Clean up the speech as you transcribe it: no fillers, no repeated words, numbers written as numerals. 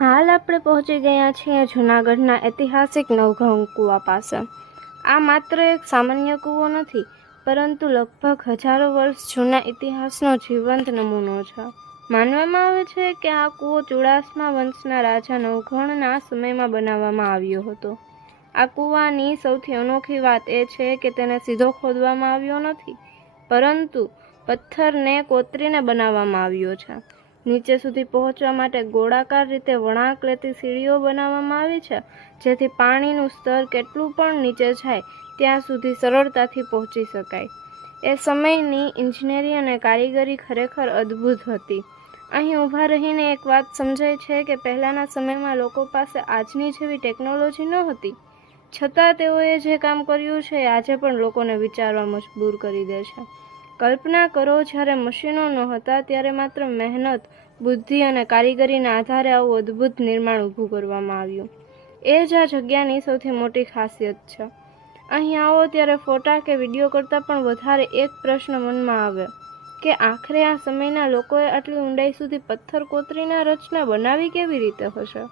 હાલ આપણે પહોંચી ગયા છીએ જૂનાગઢના ઐતિહાસિક નવઘણ કૂવા પાસે। આ માત્ર એક સામાન્ય કૂવો નથી, પરંતુ લગભગ હજારો વર્ષ જૂના ઇતિહાસનો જીવંત નમૂનો છે। માનવામાં આવે છે કે આ કૂવો ચુડાસમા વંશના રાજા નવઘણના સમયમાં બનાવવામાં આવ્યો હતો। આ કૂવાની સૌથી અનોખી વાત એ છે કે તેને સીધો ખોદવામાં આવ્યો નથી, પરંતુ પથ્થરને કોતરીને બનાવવામાં આવ્યો છે। નીચે સુધી પહોંચવા માટે ગોળાકાર રીતે વળાંક લેતી સીડીઓ બનાવવામાં આવી છે, જેથી પાણીનું સ્તર કેટલું પણ નીચે જાય ત્યાં સુધી સરળતાથી પહોંચી શકાય। એ સમયની ઇજનેરી અને કારીગરી ખરેખર અદ્ભુત હતી। અહીં ઊભા રહીને એક વાત સમજાય છે કે પહેલાંના સમયમાં લોકો પાસે આજની જેવી ટેકનોલોજી નહોતી, છતાં તેઓએ જે કામ કર્યું છે આજે પણ લોકોને વિચારવા મજબૂર કરી દે છે। કલ્પના કરો, જ્યારે મશીનો નહોતા ત્યારે માત્ર મહેનત, બુદ્ધિ અને કારીગરીના આધારે આવું અદ્ભુત નિર્માણ ઊભું કરવામાં આવ્યું। એ જ આ જગ્યાની સૌથી મોટી ખાસિયત છે। અહીં આવો ત્યારે ફોટા કે વિડીયો કરતાં પણ વધારે એક પ્રશ્ન મનમાં આવે કે આખરે આ સમયના લોકોએ આટલી ઊંડાઈ સુધી પથ્થર કોતરીને રચના બનાવી કેવી રીતે હશે।